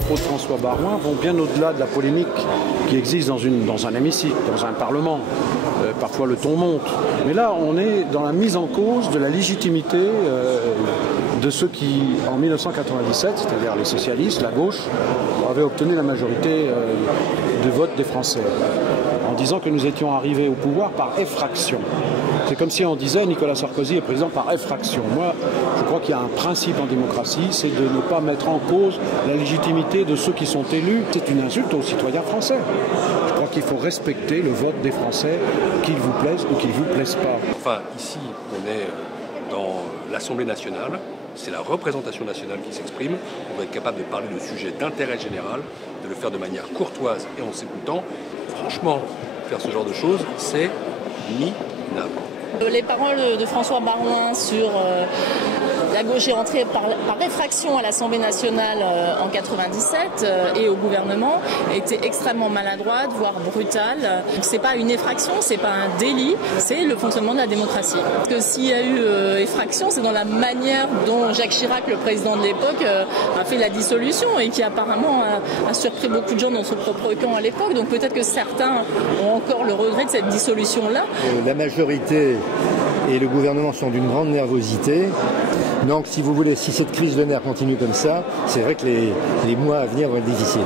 propos de François Baroin vont bien au-delà de la polémique qui existe dans un hémicycle, dans un parlement. Parfois le ton monte. Mais là, on est dans la mise en cause de la légitimité de ceux qui, en 1997, c'est-à-dire les socialistes, la gauche, avaient obtenu la majorité de vote des Français, en disant que nous étions arrivés au pouvoir par effraction. C'est comme si on disait Nicolas Sarkozy est président par effraction. Moi, je crois qu'il y a un principe en démocratie, c'est de ne pas mettre en cause la légitimité de ceux qui sont élus. C'est une insulte aux citoyens français. Je crois qu'il faut respecter le vote des Français, qu'il vous plaise ou qu'il ne vous plaise pas. Enfin, ici, on est dans l'Assemblée nationale. C'est la représentation nationale qui s'exprime. On doit être capable de parler de sujets d'intérêt général, de le faire de manière courtoise et en s'écoutant. Franchement, faire ce genre de choses, c'est minable. Les paroles de François Baroin sur la gauche est rentrée par effraction à l'Assemblée nationale en 97 et au gouvernement étaient extrêmement maladroites, voire brutales. C'est pas une effraction, c'est pas un délit, c'est le fonctionnement de la démocratie. Parce que s'il y a eu effraction, c'est dans la manière dont Jacques Chirac, le président de l'époque, a fait la dissolution et qui apparemment a surpris beaucoup de gens dans son propre camp à l'époque. Donc peut-être que certains ont encore le regret de cette dissolution-là. La majorité et le gouvernement sont d'une grande nervosité. Donc, si vous voulez, si cette crise de nerfs continue comme ça, c'est vrai que les mois à venir vont être difficiles.